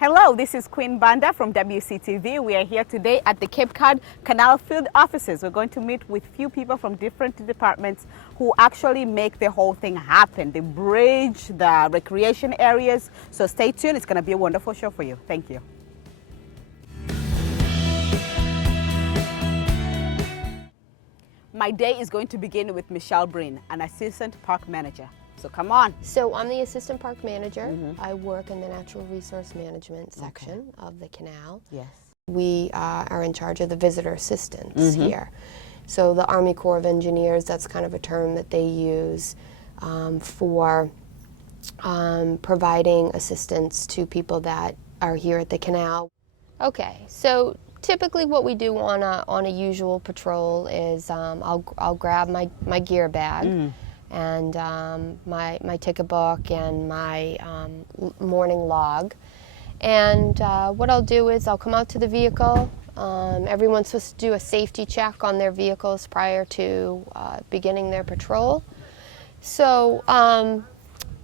Hello, this is Queen Banda from WCTV. We are here today at the Cape Cod Canal field offices. We're going to meet with few people from different departments who actually make the whole thing happen. The bridge, the recreation areas. So stay tuned. It's going to be a wonderful show for you. Thank you. My day is going to begin with Michelle Breen, an assistant park manager. So come on. So I'm the assistant park manager. I work in the natural resource management section of the canal. Yes. We are in charge of the visitor assistance here. So the Army Corps of Engineers, that's kind of a term that they use for providing assistance to people that are here at the canal. Okay, so typically what we do on a usual patrol is I'll grab my gear bag and my ticket book and my morning log. And what I'll do is I'll come out to the vehicle. Everyone's supposed to do a safety check on their vehicles prior to beginning their patrol. So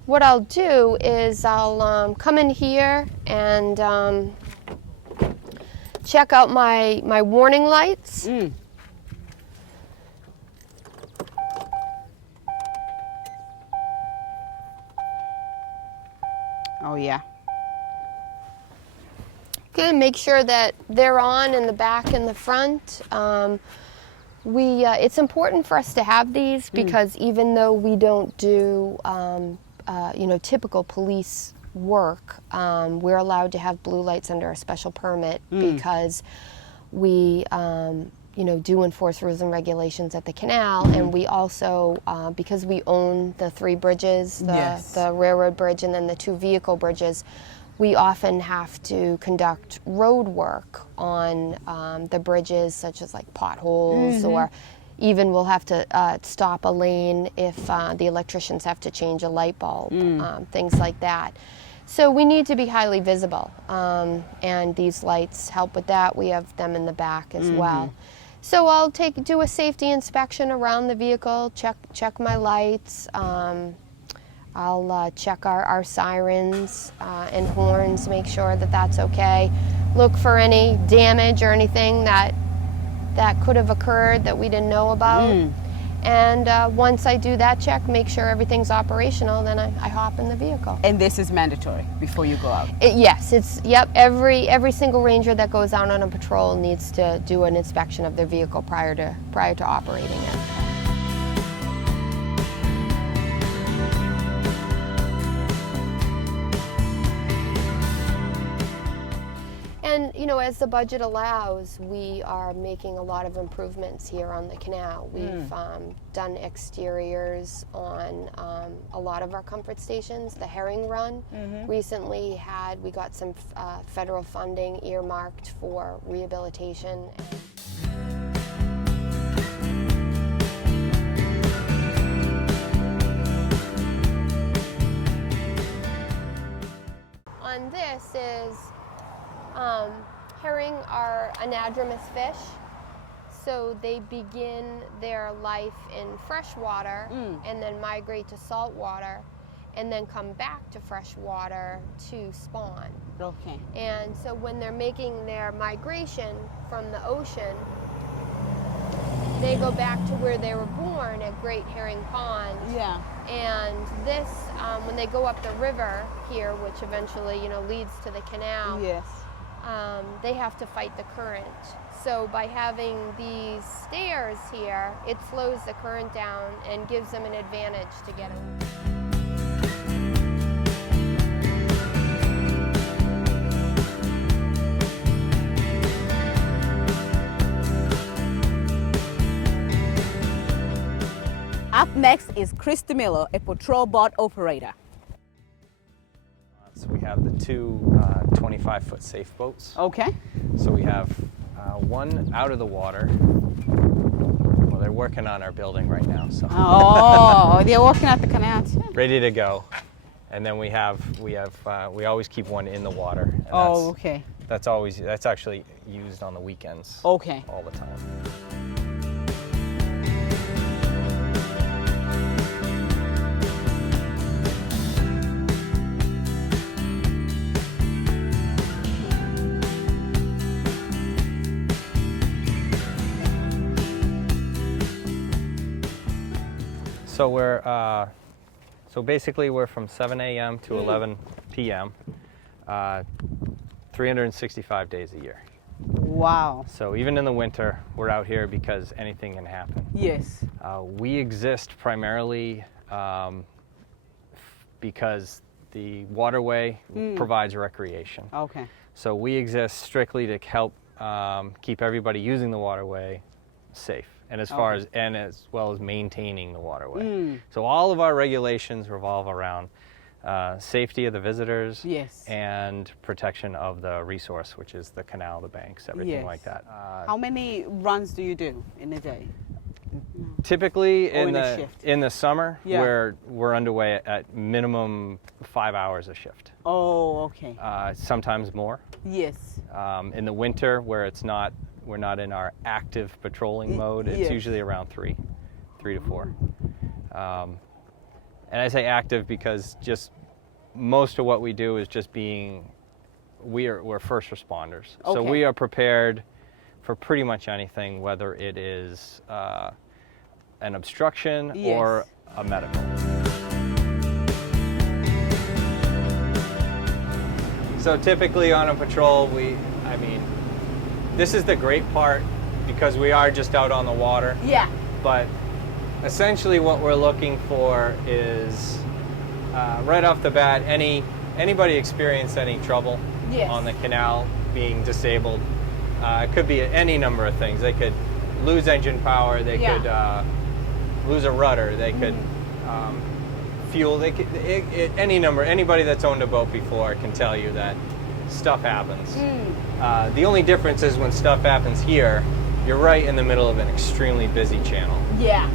what I'll do is I'll come in here and check out my warning lights. Oh, yeah. Okay, make sure that they're on in the back and the front. It's important for us to have these because even though we don't do typical police work, we're allowed to have blue lights under a special permit because we do enforce rules and regulations at the canal, and we also, because we own the 3 bridges, the railroad bridge and then the 2 vehicle bridges, we often have to conduct road work on the bridges, such as like potholes, or even we'll have to stop a lane if the electricians have to change a light bulb, things like that. So we need to be highly visible, and these lights help with that. We have them in the back as well. So I'll do a safety inspection around the vehicle, check my lights. I'll check our sirens and horns, make sure that that's okay. Look for any damage or anything that could have occurred that we didn't know about. And once I do that check, make sure everything's operational, then I hop in the vehicle. And this is mandatory before you go out? Yes, every single ranger that goes out on a patrol needs to do an inspection of their vehicle prior to operating it. And as the budget allows, we are making a lot of improvements here on the canal. We've done exteriors on a lot of our comfort stations. The herring run recently we got some federal funding earmarked for rehabilitation. On this is herring are anadromous fish, so they begin their life in fresh water and then migrate to salt water and then come back to fresh water to spawn. Okay. And so when they're making their migration from the ocean, they go back to where they were born at Great Herring Pond. Yeah. And this, when they go up the river here, which eventually, leads to the canal. Yes. They have to fight the current. So by having these stairs here, it slows the current down and gives them an advantage to get away. Up next is Chris DeMillo, a patrol boat operator. So we have the 2 25-foot safe boats. Okay. So we have one out of the water. Well, they're working on our building right now, so. Oh, they're working at the canal too. Ready to go. And then we always keep one in the water. And okay. That's actually used on the weekends. Okay. All the time. So so basically we're from 7 a.m. to 11 p.m. 365 days a year. Wow. So even in the winter, we're out here because anything can happen. Yes. We exist primarily because the waterway provides recreation. Okay. So we exist strictly to help keep everybody using the waterway safe, and as well as maintaining the waterway. So all of our regulations revolve around safety of the visitors, Yes. and protection of the resource, which is the canal, the banks, everything like that. How many runs do you do in a day? Typically Or in a shift? in the summer, Yeah. we're underway at minimum 5 hours a shift. Oh, okay. Sometimes more. Yes. In the winter, where we're not in our active patrolling mode, it's yes. usually around 3 to 4. And I say active because just most of what we do is just we're first responders. So Okay. we are prepared for pretty much anything, whether it is an obstruction Yes. or a medical. So typically on a patrol, this is the great part because we are just out on the water. Yeah. But essentially what we're looking for is right off the bat, anybody experience any trouble Yes. on the canal being disabled. It could be any number of things. They could lose engine power, they Yeah. could lose a rudder, they could fuel, anybody that's owned a boat before can tell you that stuff happens. The only difference is when stuff happens here, you're right in the middle of an extremely busy channel. Yeah.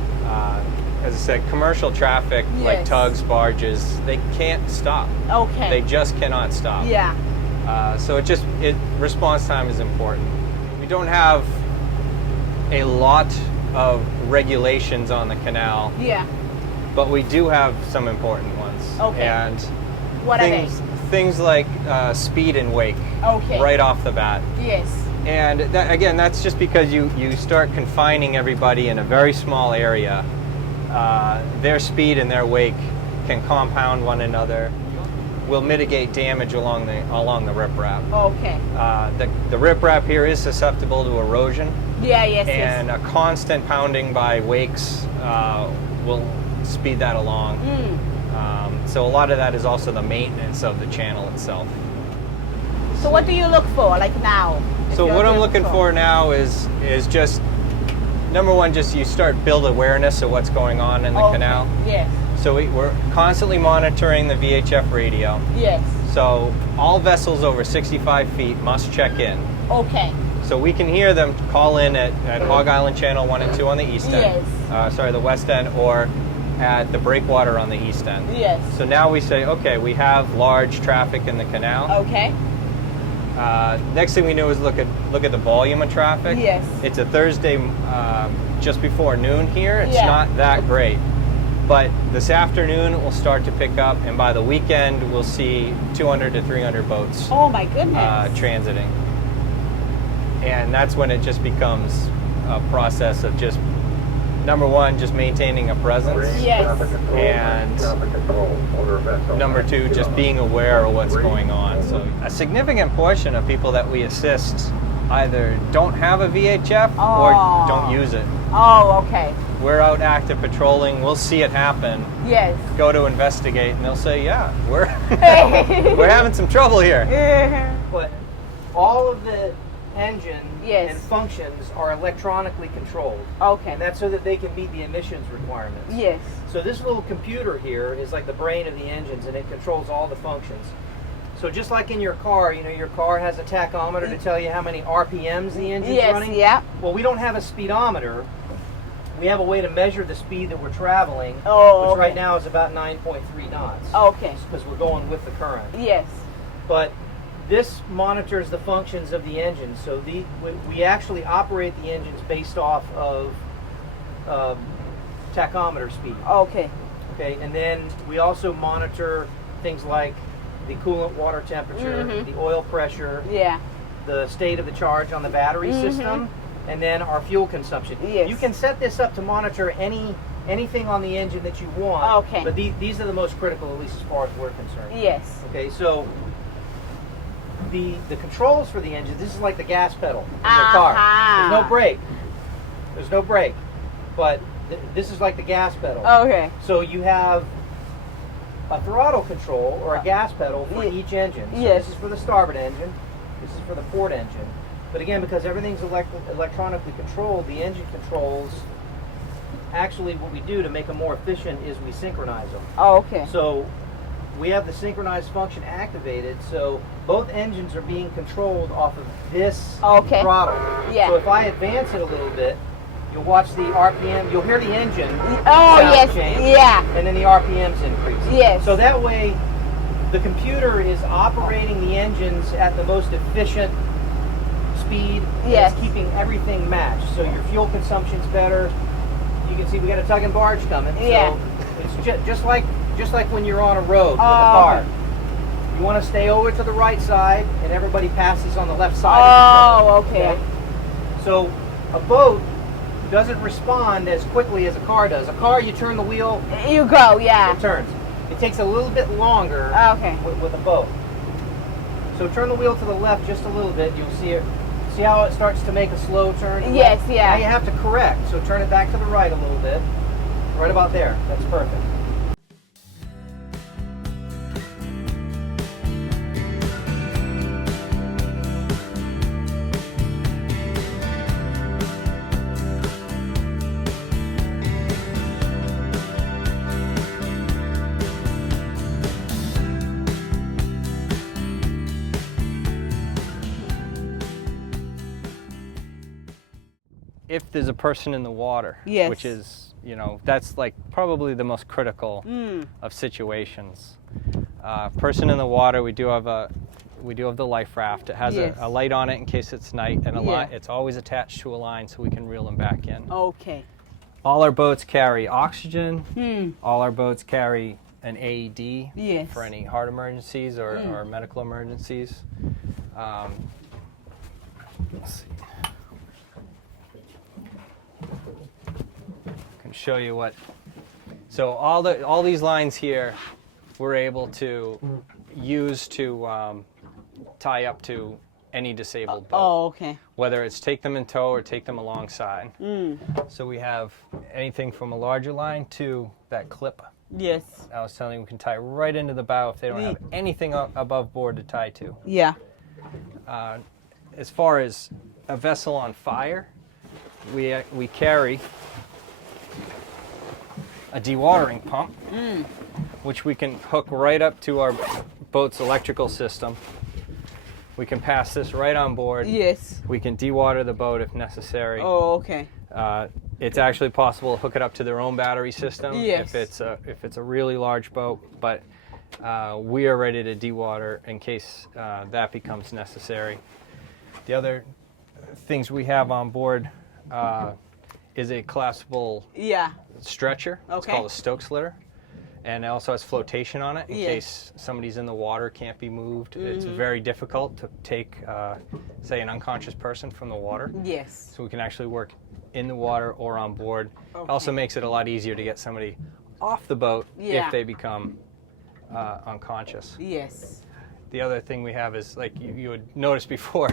As I said, commercial traffic, like Yes. tugs, barges, they can't stop. Okay. They just cannot stop. Yeah. So response time is important. We don't have a lot of regulations on the canal, Yeah. but we do have some important ones. Okay. And What are they? things like speed and wake, Okay. right off the bat. Yes. And that's just because you start confining everybody in a very small area. Their speed and their wake can compound one another, will mitigate damage along the riprap. Okay. The riprap here is susceptible to erosion, Yeah. Yes. and a constant pounding by wakes will speed that along. So a lot of that is also the maintenance of the channel itself. So what do you look for, like now? if So you're what I'm doing looking patrol? for now is just number one, just you build awareness of what's going on in the Okay. canal. Yes. So we're constantly monitoring the VHF radio. Yes. So all vessels over 65 feet must check in. Okay. So we can hear them call in at Hog Island Channel 1 and 2 on the east end. Yes. The west end, or at the breakwater on the east end. Yes. So now we say, okay, we have large traffic in the canal. Okay. Next thing we do is look at the volume of traffic. Yes. It's a Thursday just before noon here. It's Yeah. not that great. But this afternoon it will start to pick up, and by the weekend we'll see 200 to 300 boats Oh my goodness. transiting. And that's when it just becomes a process of just, number one, just maintaining a presence. Yes. And number two, just being aware of what's going on. So a significant portion of people that we assist either don't have a VHF or don't use it. Oh, okay. We're out active patrolling, we'll see it happen, Yes. go to investigate, and they'll say, yeah, we're having some trouble here. But all of the engine Yes. and functions are electronically controlled. Okay. And that's so that they can meet the emissions requirements. Yes. So this little computer here is like the brain of the engines, and it controls all the functions. So just like in your car, your car has a tachometer to tell you how many RPMs the engine's Yes. running. Yeah. Well, we don't have a speedometer. We have a way to measure the speed that we're traveling, Oh, which okay. right now is about 9.3 knots. Okay. Because we're going with the current. Yes. But this monitors the functions of the engine. So we actually operate the engines based off of tachometer speed. Okay. Okay, and then we also monitor things like the coolant water temperature, the oil pressure, Yeah. the state of the charge on the battery system, and then our fuel consumption. Yes. You can set this up to monitor any anything on the engine that you want. Okay. But these are the most critical, at least as far as we're concerned. Yes. Okay, so the controls for the engine, this is like the gas pedal in your car. There's no brake. There's no brake. But this is like the gas pedal. Okay. So you have a throttle control or a gas pedal for each engine. So Yes. this is for the starboard engine. This is for the port engine. But again, because everything's electronically controlled, the engine controls, actually what we do to make them more efficient is we synchronize them. Oh, okay. So we have the synchronized function activated, so both engines are being controlled off of this Okay. throttle. Yeah. So if I advance it a little bit, you'll watch the RPM, you'll hear the engine Oh, sound yes. change, Yeah. and then the RPMs increase. Yes. So that way, the computer is operating the engines at the most efficient speed. and Yes. It's keeping everything matched. So your fuel consumption's better. You can see we got a tug and barge coming. Yeah. So it's just like when you're on a road with a Oh, car. okay. You want to stay over to the right side, and everybody passes on the left side. Oh, of each other, okay. So a boat doesn't respond as quickly as a car does. A car, you turn the wheel, You go, yeah. it turns. It takes a little bit longer Okay. with a boat. So turn the wheel to the left just a little bit. You'll see it. See how it starts to make a slow turn? to the Yes, left? yeah. Now you have to correct. So turn it back to the right a little bit. Right about there. That's perfect. If there's a person in the water, Yes. which is, that's like probably the most critical of situations. Person in the water, we do have the life raft. It has Yes. a light on it in case it's night, and Yeah. it's always attached to a line so we can reel them back in. Okay. All our boats carry oxygen. All our boats carry an AED Yes. for any heart emergencies or medical emergencies. Let's see. I can show you what. So all these lines here, we're able to use to tie up to any disabled boat. Oh, okay. Whether it's take them in tow or take them alongside. So we have anything from a larger line to that clip Yes. I was telling you, we can tie right into the bow if they don't have anything above board to tie to. Yeah. As far as a vessel on fire, we carry a dewatering pump, which we can hook right up to our boat's electrical system. We can pass this right on board. Yes. We can dewater the boat if necessary. Oh, okay. It's actually possible to hook it up to their own battery system Yes. if it's a really large boat, but we are ready to dewater in case that becomes necessary. The other things we have on board is a collapsible stretcher. It's Okay. called a Stokes litter. And it also has flotation on it in Yes. case somebody's in the water, can't be moved. It's very difficult to take, say, an unconscious person from the water. Yes. So we can actually work in the water or on board. Okay. It also makes it a lot easier to get somebody off the boat Yeah. if they become unconscious. Yes. The other thing we have is, like you had noticed before,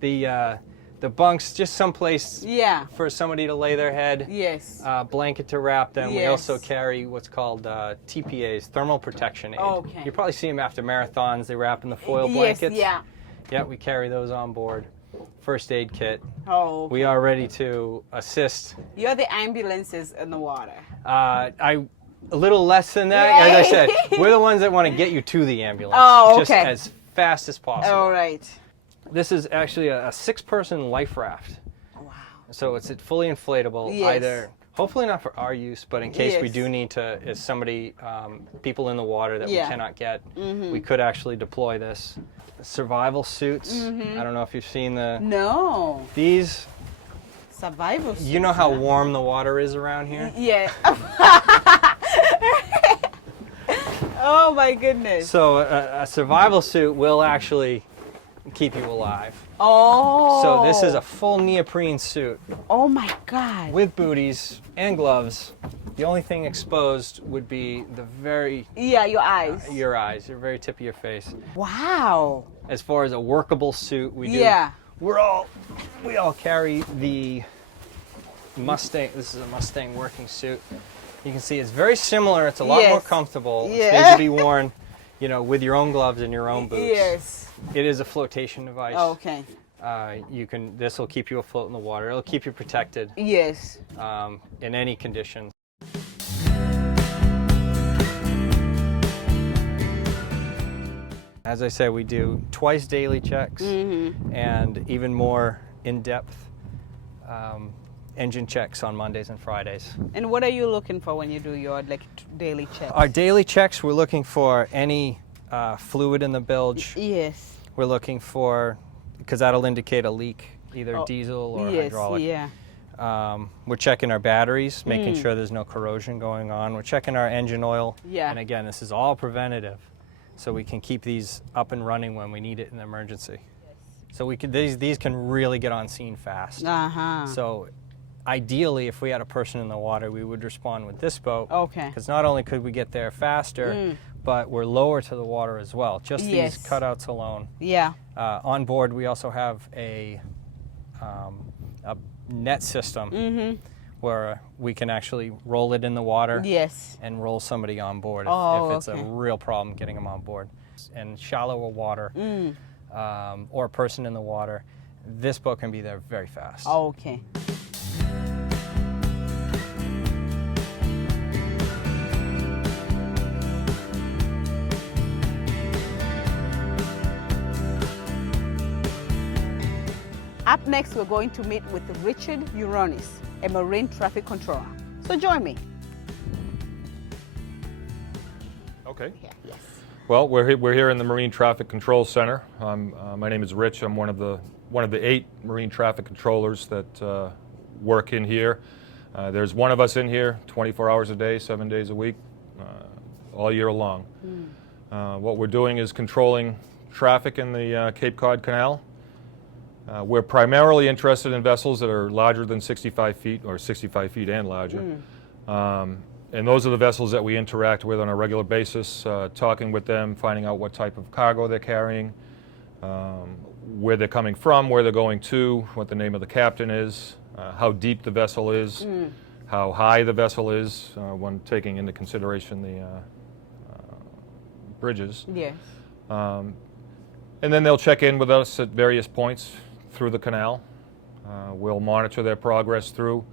the bunks, just someplace for somebody to lay their head, Yes. blanket to wrap them. We Yes. also carry what's called TPAs, thermal protection aid. Okay. You probably see them after marathons. They wrap in the foil Yes, blankets. yeah. Yeah, we carry those on board. First aid kit. Oh, okay. We are ready to assist. You're the ambulances in the water. A little less than that. Yay. As I said, we're the ones that want to get you to the ambulance. Oh, just okay. as fast as possible. All right. This is actually a 6-person life raft. Wow. So it's fully inflatable, Yes. either, hopefully not for our use, but in case we Yes. do need to, if somebody, people in the water that we Yeah. cannot get, we could actually deploy this. Survival suits. I don't know if you've seen No. these. Survival. You know how warm the water is around here? Yeah. Oh my goodness. So a survival suit will actually keep you alive. Oh. So this is a full neoprene suit Oh my God. with booties and gloves. The only thing exposed would be the Yeah, your eyes. your eyes, your very tip of your face. Wow. As far as a workable suit, we do. Yeah. We all carry the Mustang. This is a Mustang working suit. You can see it's very similar. It's a lot more Yes. comfortable. Yeah. It's made to be worn, you know, with your own gloves and your own boots. Yes. It is a flotation device. Okay. This will keep you afloat in the water. It'll keep you protected Yes. in any condition. As I said, we do twice daily checks and even more in-depth engine checks on Mondays and Fridays. And what are you looking for when you do your daily checks? Our daily checks, we're looking for any fluid in the bilge. Yes. We're looking for, because that'll indicate a leak, either diesel or Yes. hydraulic. Yeah. We're checking our batteries, making sure there's no corrosion going on. We're checking our engine oil. Yeah. And again, this is all preventative, so we can keep these up and running when we need it in an emergency. So we can, these can really get on scene fast. So ideally, if we had a person in the water, we would respond with this boat. Okay. Because not only could we get there faster, but we're lower to the water as well. Just Yes. these cutouts alone. Yeah. On board, we also have a net system where we can actually roll it in the water Yes. and roll somebody on board Oh, if it's okay. a real problem getting them on board. And shallower water or a person in the water, this boat can be there very fast. Okay. Up next, we're going to meet with Richard Uronis, a marine traffic controller. So join me. Okay. Yes. Well, we're here in the Marine Traffic Control Center. My name is Rich. I'm one of the 8 marine traffic controllers that work in here. There's one of us in here 24 hours a day, 7 days a week, all year long. What we're doing is controlling traffic in the Cape Cod Canal. We're primarily interested in vessels that are larger than 65 feet, or 65 feet and larger. And those are the vessels that we interact with on a regular basis, talking with them, finding out what type of cargo they're carrying, where they're coming from, where they're going to, what the name of the captain is, how deep the vessel is, how high the vessel is, when taking into consideration the bridges. Yes. And then they'll check in with us at various points through the canal. We'll monitor their progress through.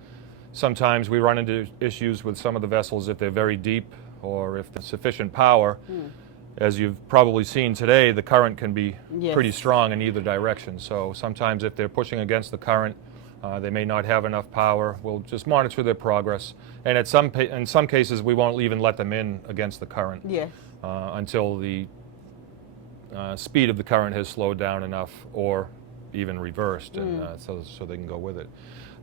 Sometimes we run into issues with some of the vessels if they're very deep or if there's sufficient power. As you've probably seen today, the current can be pretty strong in either direction. So sometimes if they're pushing against the current, they may not have enough power. We'll just monitor their progress. And in some cases, we won't even let them in against the current Yes. until the speed of the current has slowed down enough or even reversed, and so they can go with it.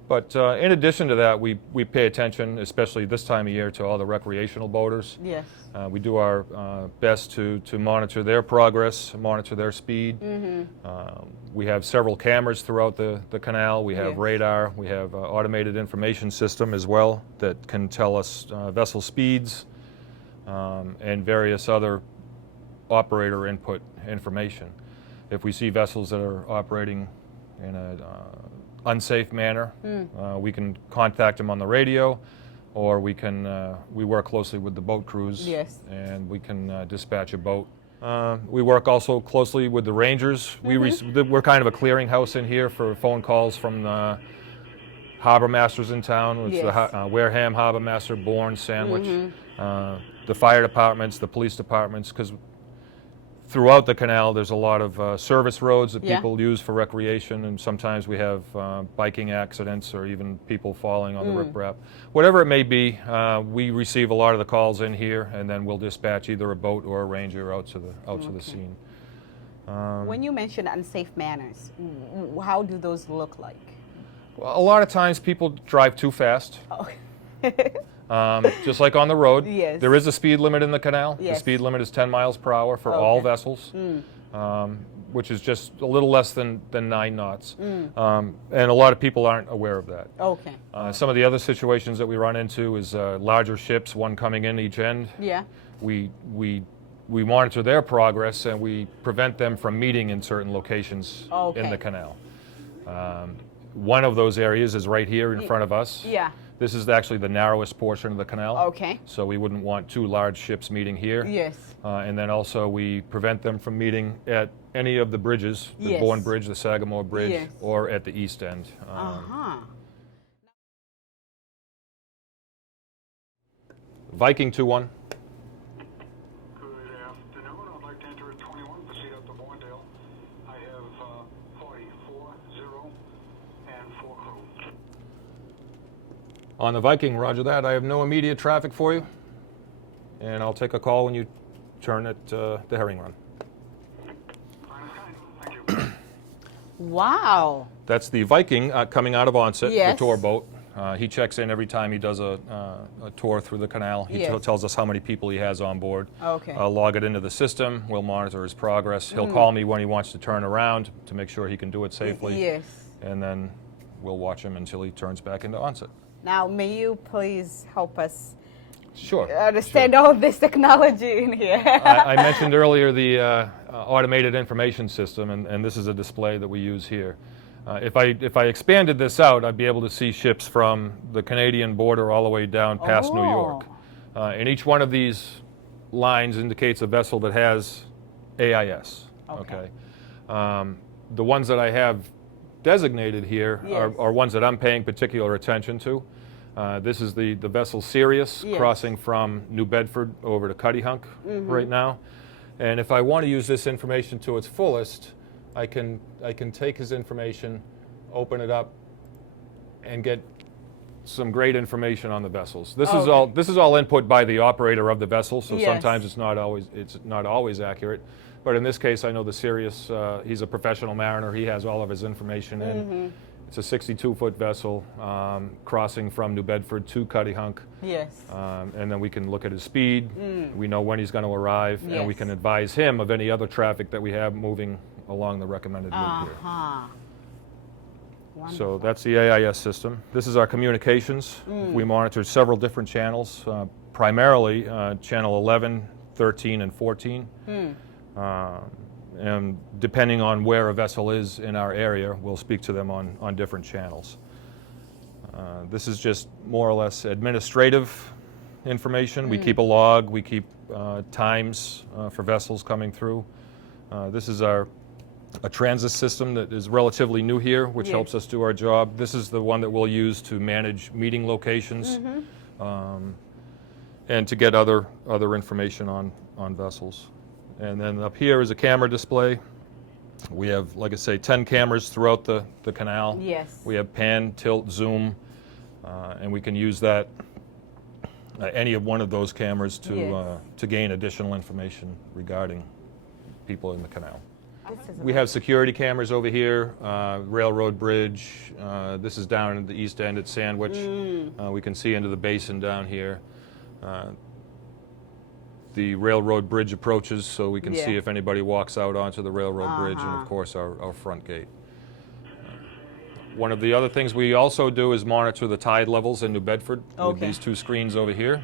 But in addition to that, we pay attention, especially this time of year, to all the recreational boaters. Yes. We do our best to monitor their progress, monitor their speed. We have several cameras throughout the canal. We have radar. We have automated information system as well that can tell us vessel speeds and various other operator input information. If we see vessels that are operating in an unsafe manner, we can contact them on the radio, or we work closely with the boat crews, and we can dispatch a boat. We work also closely with the rangers. We're kind of a clearinghouse in here for phone calls from the harbor masters in town, which is the Wareham Harbor Master, Bourne, Sandwich, the fire departments, the police departments, because throughout the canal there's a lot of service roads that people use for recreation, and sometimes we have biking accidents or even people falling on the riprap. Whatever it may be, we receive a lot of the calls in here, and then we'll dispatch either a boat or a ranger out to the scene. When you mention unsafe manners, how do those look like? Well, a lot of times people drive too fast. Just like on the road, there is a speed limit in the canal. The speed limit is 10 miles per hour for all vessels. which is just a little less than 9 knots. And a lot of people aren't aware of that. Okay. Some of the other situations that we run into is larger ships, one coming in each end. Yeah. We monitor their progress and we prevent them from meeting in certain locations in the canal. One of those areas is right here in front of us. Yeah. This is actually the narrowest portion of the canal. Okay. So we wouldn't want 2 large ships meeting here. Yes. And then also we prevent them from meeting at any of the bridges, the Yes. Bourne Bridge, the Sagamore Bridge, Yes. or at the east end. Viking 2-1. Good afternoon. I'd like to enter at 21, proceed up to Bourndale. I have 44, 0, and 4 crew. On the Viking, roger that. I have no immediate traffic for you. And I'll take a call when you turn at the herring run. Fine as kind. Thank you. Wow. That's the Viking coming out of Onset, Yes. the tour boat. He checks in every time he does a tour through the canal. He Yes. tells us how many people he has on board. Okay. I'll log it into the system. We'll monitor his progress. He'll call me when he wants to turn around to make sure he can do it safely. Yes. And then we'll watch him until he turns back into Onset. Now, may you please help us Sure. understand all of this technology in here? I mentioned earlier the automated information system, and this is a display that we use here. If I expanded this out, I'd be able to see ships from the Canadian border all the way down past New York. And each one of these lines indicates a vessel that has AIS. Okay. The ones that I have designated here Yes. are ones that I'm paying particular attention to. This is the vessel Sirius Yes. crossing from New Bedford over to Cuttyhunk right now. And if I want to use this information to its fullest, I can take his information, open it up, and get some great information on the vessels. This is all input by the operator of the vessel, so Yes. sometimes it's not always accurate. But in this case, I know the Sirius, he's a professional mariner. He has all of his information in. It's a 62-foot vessel crossing from New Bedford to Cuttyhunk. Yes. And then we can look at his speed. We know when he's going to arrive, and we Yes. can advise him of any other traffic that we have moving along the recommended route here. So that's the AIS system. This is our communications. We monitor several different channels, primarily channel 11, 13, and 14. And depending on where a vessel is in our area, we'll speak to them on different channels. This is just more or less administrative information. We keep a log, we keep times for vessels coming through. This is a transit system that is relatively new here, which helps us do our job. This is the one that we'll use to manage meeting locations and to get other information on vessels. And then up here is a camera display. We have, like I say, 10 cameras throughout the canal. Yes. We have pan, tilt, zoom, and we can use that, any of one of those cameras to gain additional information regarding people in the canal. We have security cameras over here, railroad bridge. This is down at the east end at Sandwich. We can see into the basin down here. The railroad bridge approaches, so we can see if anybody walks out onto the railroad bridge, and of course our front gate. One of the other things we also do is monitor the tide levels in New Bedford with these 2 screens over here.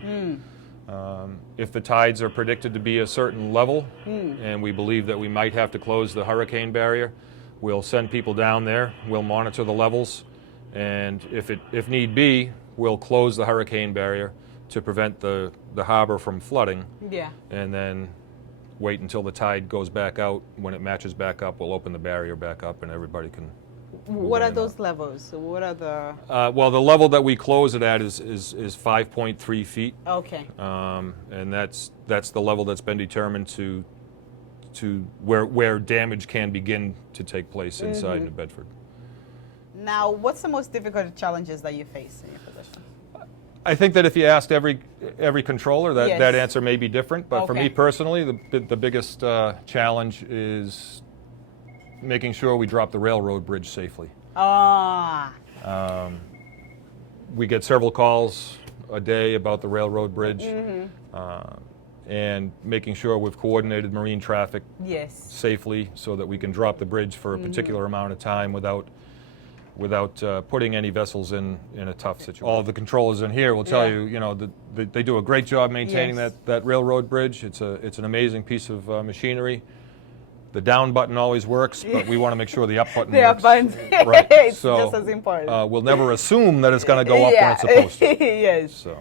If the tides are predicted to be a certain level, and we believe that we might have to close the hurricane barrier, we'll send people down there, we'll monitor the levels, and if need be, we'll close the hurricane barrier to prevent the harbor from flooding. Yeah. And then wait until the tide goes back out. When it matches back up, we'll open the barrier back up and everybody can What are those levels? What are the... well, the level that we close it at is 5.3 feet. Okay. And that's the level that's been determined to where damage can begin to take place inside New Bedford. Now, what's the most difficult challenges that you face in your position? I think that if you asked every controller, Yes. that answer may be different. But for Okay. me personally, the biggest challenge is making sure we drop the railroad bridge safely. We get several calls a day about the railroad bridge. and making sure we've coordinated marine traffic Yes. safely so that we can drop the bridge for a particular amount of time without putting any vessels in a tough situation. All of the controllers in here will tell Yeah. you, you know, they do a great job maintaining Yes. that railroad bridge. It's an amazing piece of machinery. The down button always works, but we want to make sure the up button The works. up button. Right. It's So just as important. we'll never assume that it's going to go up when it's supposed to. Yes. So.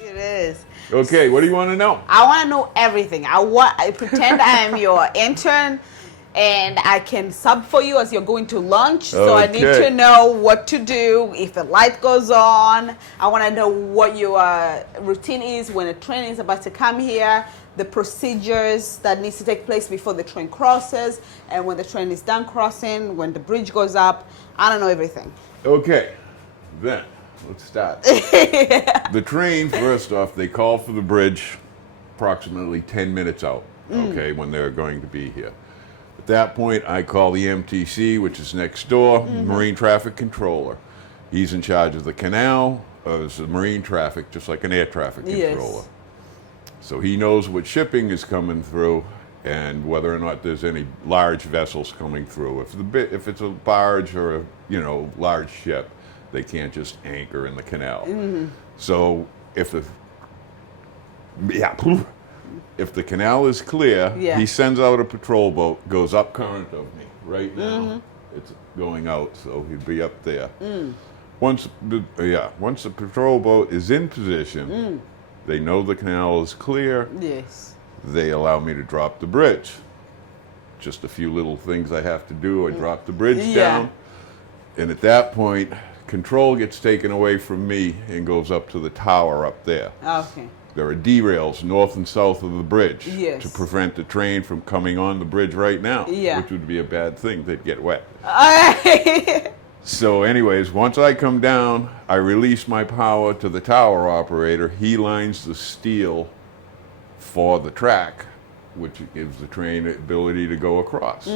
It is. Okay, what do you want to know? I want to know everything. I pretend I am your intern and I can sub for you as you're going to lunch. So I need Okay. to know what to do if the light goes on. I want to know what your routine is when a train is about to come here, the procedures that needs to take place before the train crosses, and when the train is done crossing, when the bridge goes up. I don't know everything. Okay, then let's start. The train, first off, they call for the bridge approximately 10 minutes out, okay, when they're going to be here. At that point, I call the MTC, which is next door, Marine Traffic Controller. He's in charge of the canal, as the marine traffic, just like an air traffic controller. Yes. So he knows what shipping is coming through and whether or not there's any large vessels coming through. If it's a barge or a large ship, they can't just anchor in the canal. So if the canal is clear, Yeah. he sends out a patrol boat, goes up current of me. Right now, it's going out, so he'd be up there. Once the patrol boat is in position, they know the canal is clear. Yes. They allow me to drop the bridge. Just a few little things I have to do. I drop the bridge Yeah. down, and at that point, control gets taken away from me and goes up to the tower up there. Okay. There are derails north and south of the bridge Yes. to prevent the train from coming on the bridge right now, Yeah. which would be a bad thing. They'd get wet. So anyways, once I come down, I release my power to the tower operator. He lines the steel for the track, which gives the train the ability to go across.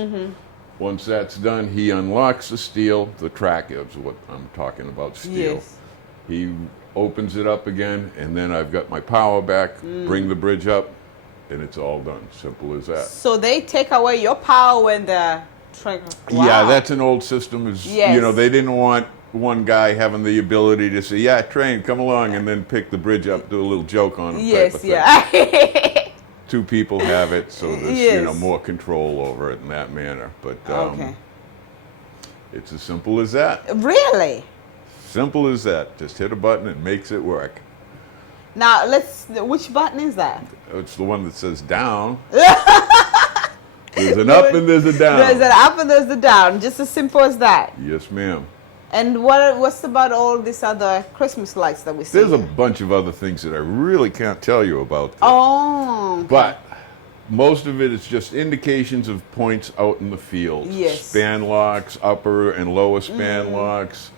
Once that's done, he unlocks the steel. The track is what I'm talking about, steel. Yes. He opens it up again, and then I've got my power back, bring the bridge up, and it's all done. Simple as that. So they take away your power when the train. Wow. Yeah, that's an old system. Yes. They didn't want one guy having the ability to say, "Yeah, train, come along," and then pick the bridge up, do a little joke on him. Yes, type of thing. yeah. Two people have it, so there's Yes. more control over it in that manner. But Okay. it's as simple as that. Really? Simple as that. Just hit a button, it makes it work. Now which button is that? It's the one that says down. There's an up and there's a down. There's an up and there's a down. Just as simple as that. Yes, ma'am. And what's about all these other Christmas lights that we see? There's a here? bunch of other things that I really can't tell you about. Oh. But most of it is just indications of points out in the field. Yes. Span locks, upper and lower span locks,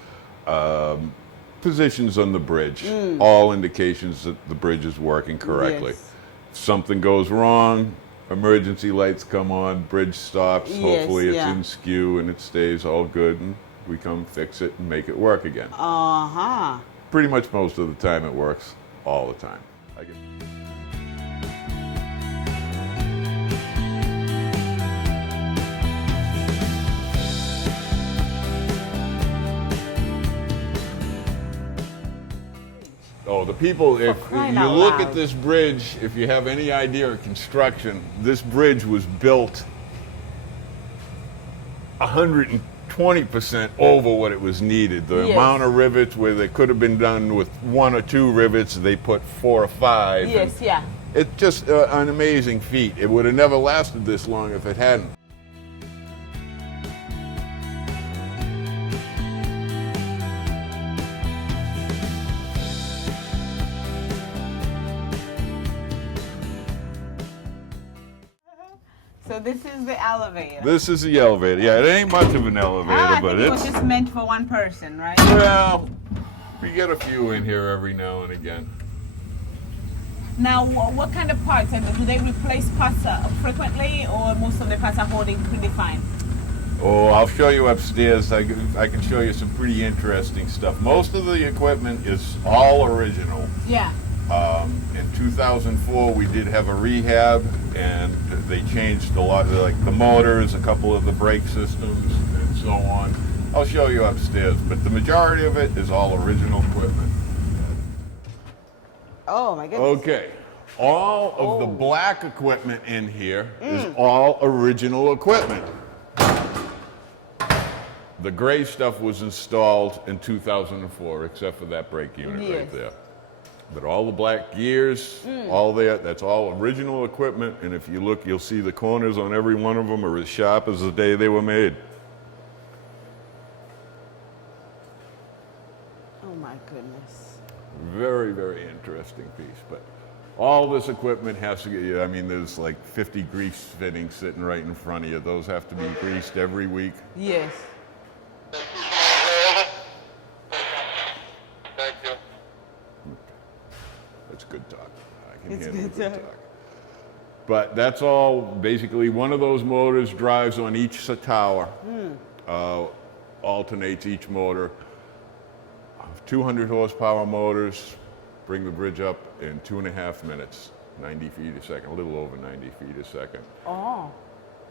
positions on the bridge. All indications that the bridge is working correctly. Yes. If something goes wrong, emergency lights come on, bridge stops. Yes, Hopefully it's yeah. in skew and it stays all good, and we come fix it and make it work again. Uh-huh. Pretty much most of the time it works all the time. Oh, the people, if you crying out look loud. at this bridge, if you have any idea of construction, this bridge was built 120% over what it was needed. The Yes. amount of rivets where they could have been done with 1 or 2 rivets, they put 4 or 5. Yes, yeah. It's just an amazing feat. It would have never lasted this long if it hadn't. So this is the elevator. This is the elevator. Yeah, it ain't much of an elevator, I but think it it's was just meant for one person, right? well, we get a few in here every now and again. Now, what kind of parts? And do they replace parts frequently, or most of the parts are holding pretty fine? Oh, I'll show you upstairs. I can show you some pretty interesting stuff. Most of the equipment is all original. Yeah. In 2004, we did have a rehab, and they changed a lot, like the motors, a couple of the brake systems, and so on. I'll show you upstairs, but the majority of it is all original equipment. Oh my goodness. Okay, all of the black equipment in here is all original equipment. The gray stuff was installed in 2004, except for that brake unit Yes. right there. But all the black gears, all that, that's all original equipment. And if you look, you'll see the corners on every one of them are as sharp as the day they were made. Oh my goodness. Very, very interesting piece. But all this equipment has to get, I mean, there's like 50 grease fittings sitting right in front of you. Those have to be greased every week. Yes. Thank you. That's good talk. I can It's handle good good talk. talk. But that's all, basically, one of those motors drives on each tower, alternates each motor. 200 horsepower motors bring the bridge up in 2.5 minutes, 90 feet a second, a little over 90 feet a second. Oh.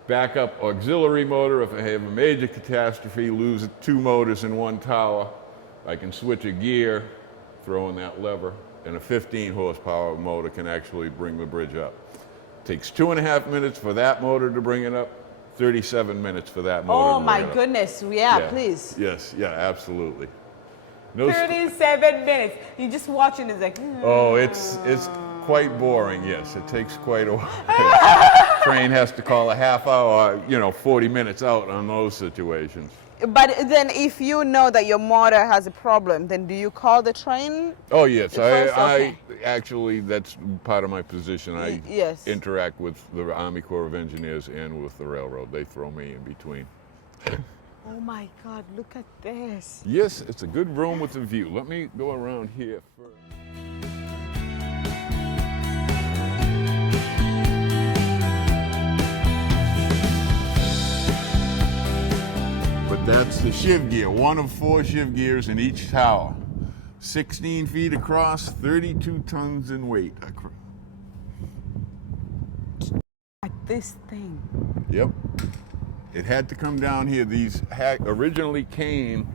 Backup auxiliary motor, if I have a major catastrophe, lose 2 motors in one tower, I can switch a gear, throw in that lever, and a 15 horsepower motor can actually bring the bridge up. Takes 2.5 minutes for that motor to bring it up, 37 minutes for that motor Oh to bring my it up. goodness. Yeah, please. Yes, yeah, absolutely. No 37 minutes. You just watching it's like. Oh, it's quite boring, yes. It takes quite a while. Train has to call a half hour, 40 minutes out on those situations. But then if you know that your motor has a problem, then do you call the train? Oh, yes. First, okay. I actually, that's part of my position. I Yes. interact with the Army Corps of Engineers and with the railroad. They throw me in between. Oh my God, look at this. Yes, it's a good room with a view. Let me go around here first. But that's the shiv gear, one of 4 shiv gears in each tower. 16 feet across, 32 tons in weight. At this thing. Yep. It had to come down here. These originally came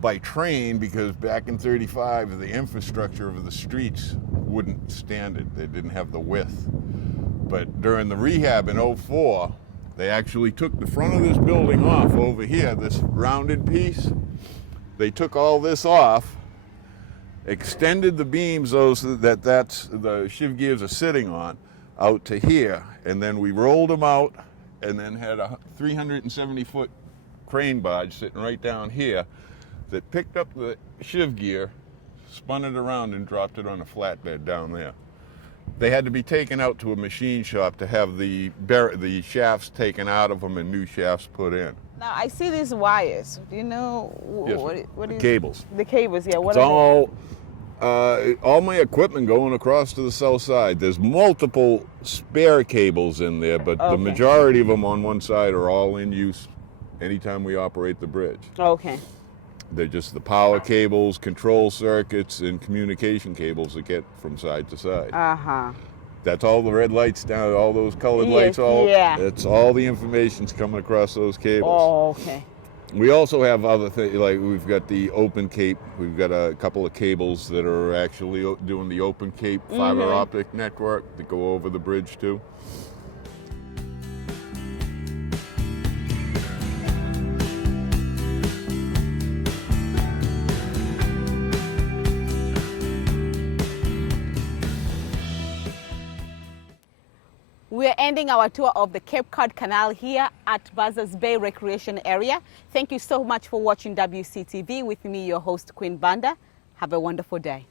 by train because back in '35, the infrastructure of the streets wouldn't stand it. They didn't have the width. But during the rehab in '04, they actually took the front of this building off over here, this rounded piece. They took all this off, extended the beams that's the shiv gears are sitting on, out to here, and then we rolled them out, and then had a 370-foot crane barge sitting right down here that picked up the shiv gear, spun it around, and dropped it on a flatbed down there. They had to be taken out to a machine shop to have the shafts taken out of them and new shafts put in. Now I see these wires. Do you know Yes, what the is cables. The cables, yeah. What It's are all my equipment going across to the south side. There's multiple spare cables in there, but the majority of them on one side are all in use anytime we operate the bridge. they? Okay. They're just the power cables, control circuits, and communication cables that get from side to side. Uh-huh. That's all the red lights down, all those colored Yes, lights, yeah. it's all the information's coming across those cables. Oh, okay. We also have other things, like we've got the open cape. We've got a couple of cables that are actually doing the open cape fiber optic network that go over the bridge too. We're ending our tour of the Cape Cod Canal here at Buzzards Bay Recreation Area. Thank you so much for watching WCTV. With me, your host, Queen Banda. Have a wonderful day.